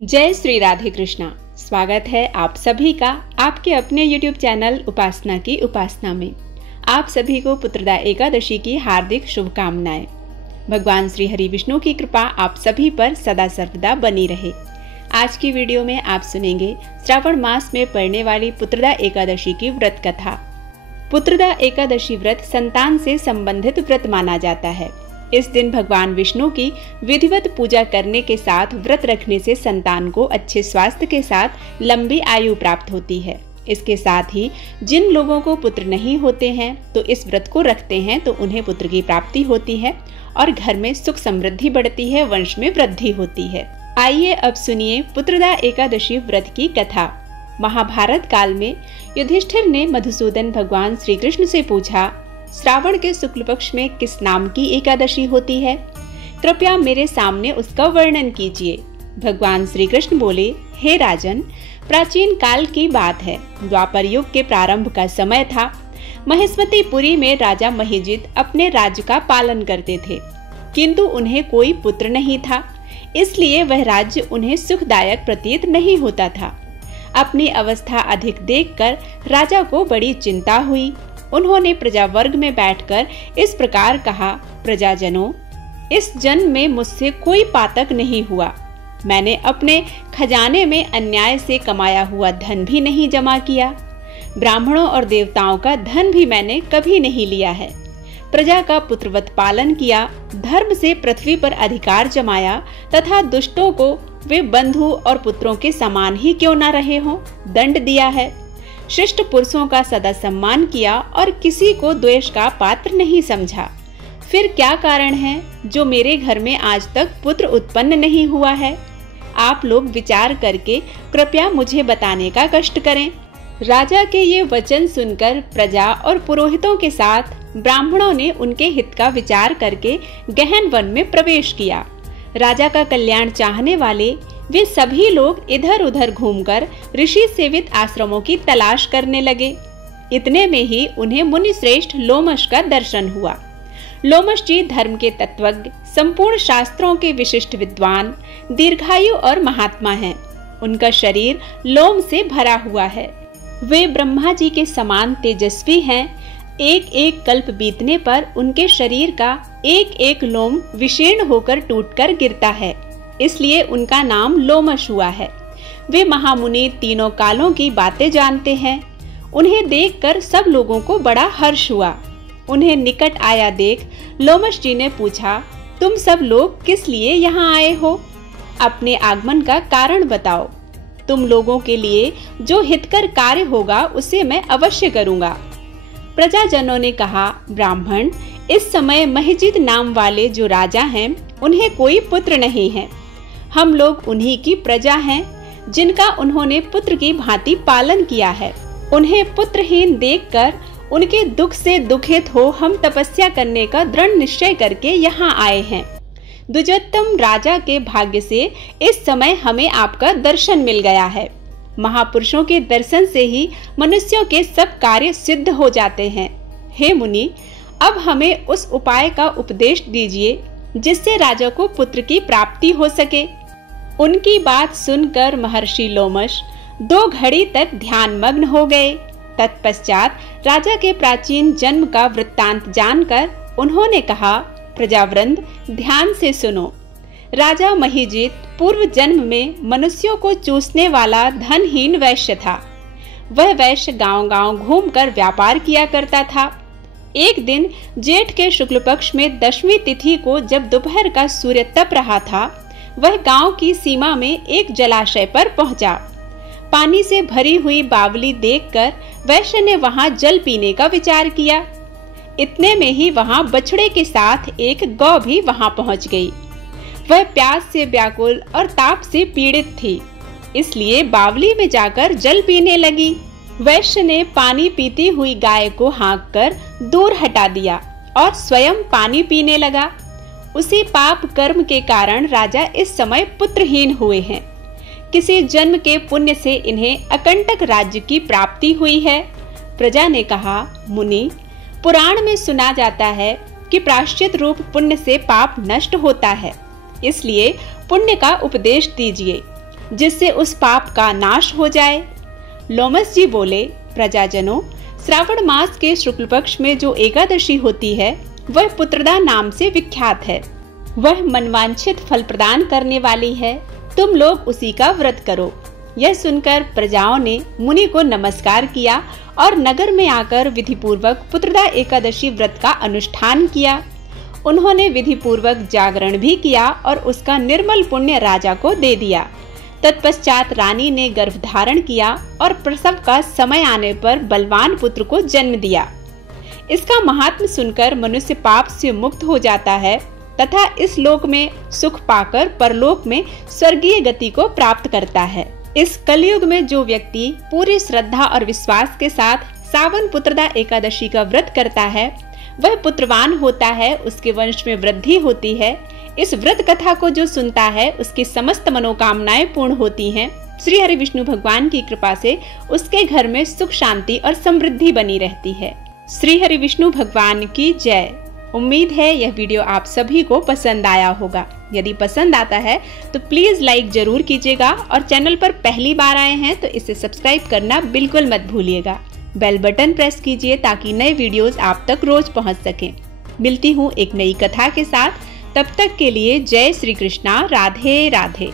जय श्री राधे कृष्णा। स्वागत है आप सभी का आपके अपने YouTube चैनल उपासना की उपासना में। आप सभी को पुत्रदा एकादशी की हार्दिक शुभकामनाएं। भगवान श्री हरि विष्णु की कृपा आप सभी पर सदा सर्वदा बनी रहे। आज की वीडियो में आप सुनेंगे श्रावण मास में पड़ने वाली पुत्रदा एकादशी की व्रत कथा। पुत्रदा एकादशी व्रत संतान से संबंधित व्रत माना जाता है। इस दिन भगवान विष्णु की विधिवत पूजा करने के साथ व्रत रखने से संतान को अच्छे स्वास्थ्य के साथ लंबी आयु प्राप्त होती है। इसके साथ ही जिन लोगों को पुत्र नहीं होते हैं तो इस व्रत को रखते हैं तो उन्हें पुत्र की प्राप्ति होती है और घर में सुख समृद्धि बढ़ती है, वंश में वृद्धि होती है। आइए अब सुनिए पुत्रदा एकादशी व्रत की कथा। महाभारत काल में युधिष्ठिर ने मधुसूदन भगवान श्री कृष्ण से पूछा, श्रावण के शुक्ल पक्ष में किस नाम की एकादशी होती है? कृपया मेरे सामने उसका वर्णन कीजिए। भगवान श्री कृष्ण बोले, हे राजन, प्राचीन काल की बात है। द्वापर युग के प्रारंभ का समय था। महेश्वतीपुरी में राजा महिजित अपने राज्य का पालन करते थे, किंतु उन्हें कोई पुत्र नहीं था, इसलिए वह राज्य उन्हें सुखदायक प्रतीत नहीं होता था। अपनी अवस्था अधिक देखकर राजा को बड़ी चिंता हुई। उन्होंने प्रजा वर्ग में बैठकर इस प्रकार कहा, प्रजाजनों, इस जन्म में मुझसे कोई पातक नहीं हुआ। मैंने अपने खजाने में अन्याय से कमाया हुआ धन भी नहीं जमा किया। ब्राह्मणों और देवताओं का धन भी मैंने कभी नहीं लिया है। प्रजा का पुत्रवत पालन किया, धर्म से पृथ्वी पर अधिकार जमाया तथा दुष्टों को वे बंधु और पुत्रों के समान ही क्यों न रहे हों, दंड दिया है। शिष्ट पुरुषों का सदा सम्मान किया और किसी को द्वेष का पात्र नहीं समझा। फिर क्या कारण है जो मेरे घर में आज तक पुत्र उत्पन्न नहीं हुआ है? आप लोग विचार करके कृपया मुझे बताने का कष्ट करें। राजा के ये वचन सुनकर प्रजा और पुरोहितों के साथ ब्राह्मणों ने उनके हित का विचार करके गहन वन में प्रवेश किया। राजा का कल्याण चाहने वाले वे सभी लोग इधर उधर घूमकर ऋषि सेवित आश्रमों की तलाश करने लगे। इतने में ही उन्हें मुनि श्रेष्ठ लोमश का दर्शन हुआ। लोमश जी धर्म के तत्वज्ञ, संपूर्ण शास्त्रों के विशिष्ट विद्वान, दीर्घायु और महात्मा हैं। उनका शरीर लोम से भरा हुआ है। वे ब्रह्मा जी के समान तेजस्वी हैं। एक एक कल्प बीतने पर उनके शरीर का एक एक लोम विशीर्ण होकर टूटकर गिरता है, इसलिए उनका नाम लोमश हुआ है। वे महामुनि तीनों कालों की बातें जानते हैं। उन्हें देखकर सब लोगों को बड़ा हर्ष हुआ। उन्हें निकट आया देख लोमश जी ने पूछा, तुम सब लोग किस लिए यहाँ आए हो? अपने आगमन का कारण बताओ। तुम लोगों के लिए जो हितकर कार्य होगा उसे मैं अवश्य करूँगा। प्रजाजनों ने कहा, ब्राह्मण, इस समय महिजित नाम वाले जो राजा हैं उन्हें कोई पुत्र नहीं है। हम लोग उन्हीं की प्रजा हैं जिनका उन्होंने पुत्र की भांति पालन किया है। उन्हें पुत्रहीन देखकर उनके दुख से दुखित हो हम तपस्या करने का दृढ़ निश्चय करके यहाँ आए हैं। द्विजोत्तम राजा के भाग्य से इस समय हमें आपका दर्शन मिल गया है। महापुरुषों के दर्शन से ही मनुष्यों के सब कार्य सिद्ध हो जाते हैं। हे मुनि, अब हमें उस उपाय का उपदेश दीजिए जिससे राजा को पुत्र की प्राप्ति हो सके। उनकी बात सुनकर महर्षि लोमश 2 घड़ी तक ध्यान मग्न हो गए। तत्पश्चात राजा के प्राचीन जन्म का वृत्तांत जानकर उन्होंने कहा, प्रजावृंद, ध्यान से सुनो। राजा महिजित पूर्व जन्म में मनुष्यों को चूसने वाला धनहीन वैश्य था। वह वैश्य गांव-गांव घूमकर व्यापार किया करता था। एक दिन जेठ के शुक्ल पक्ष में 10वीं तिथि को जब दोपहर का सूर्य तप रहा था, वह गांव की सीमा में एक जलाशय पर पहुंचा। पानी से भरी हुई बावली देखकर वैश्य ने वहां जल पीने का विचार किया। इतने में ही वहां बछड़े के साथ एक गौ भी वहां पहुंच गई। वह प्यास से व्याकुल और ताप से पीड़ित थी, इसलिए बावली में जाकर जल पीने लगी। वैश्य ने पानी पीती हुई गाय को हाँककर दूर हटा दिया और स्वयं पानी पीने लगा। उसी पाप कर्म के कारण राजा इस समय पुत्रहीन हुए हैं। किसी जन्म के पुण्य से इन्हें अकंटक राज्य की प्राप्ति हुई है। प्रजा ने कहा, मुनि, पुराण में सुना जाता है कि प्रायश्चित रूप पुण्य से पाप नष्ट होता है, इसलिए पुण्य का उपदेश दीजिए। जिससे उस पाप का नाश हो जाए। लोमस जी बोले, प्रजाजनों, श्रावण मास के शुक्ल पक्ष में जो एकादशी होती है वह पुत्रदा नाम से विख्यात है। वह मनवांछित फल प्रदान करने वाली है। तुम लोग उसी का व्रत करो। यह सुनकर प्रजाओं ने मुनि को नमस्कार किया और नगर में आकर विधिपूर्वक पुत्रदा एकादशी व्रत का अनुष्ठान किया। उन्होंने विधिपूर्वक जागरण भी किया और उसका निर्मल पुण्य राजा को दे दिया। तत्पश्चात रानी ने गर्भ धारण किया और प्रसव का समय आने पर बलवान पुत्र को जन्म दिया। इसका महात्म्य सुनकर मनुष्य पाप से मुक्त हो जाता है तथा इस लोक में सुख पाकर परलोक में स्वर्गीय गति को प्राप्त करता है। इस कलयुग में जो व्यक्ति पूरी श्रद्धा और विश्वास के साथ सावन पुत्रदा एकादशी का व्रत करता है वह पुत्रवान होता है, उसके वंश में वृद्धि होती है। इस व्रत कथा को जो सुनता है उसकी समस्त मनोकामनाएं पूर्ण होती हैं। श्री हरि विष्णु भगवान की कृपा से उसके घर में सुख शांति और समृद्धि बनी रहती है। श्री हरि विष्णु भगवान की जय। उम्मीद है यह वीडियो आप सभी को पसंद आया होगा। यदि पसंद आता है तो प्लीज लाइक जरूर कीजिएगा और चैनल पर पहली बार आए हैं तो इसे सब्सक्राइब करना बिल्कुल मत भूलिएगा। बेल बटन प्रेस कीजिए ताकि नए वीडियोस आप तक रोज पहुंच सकें। मिलती हूँ एक नई कथा के साथ, तब तक के लिए जय श्री कृष्णा। राधे राधे।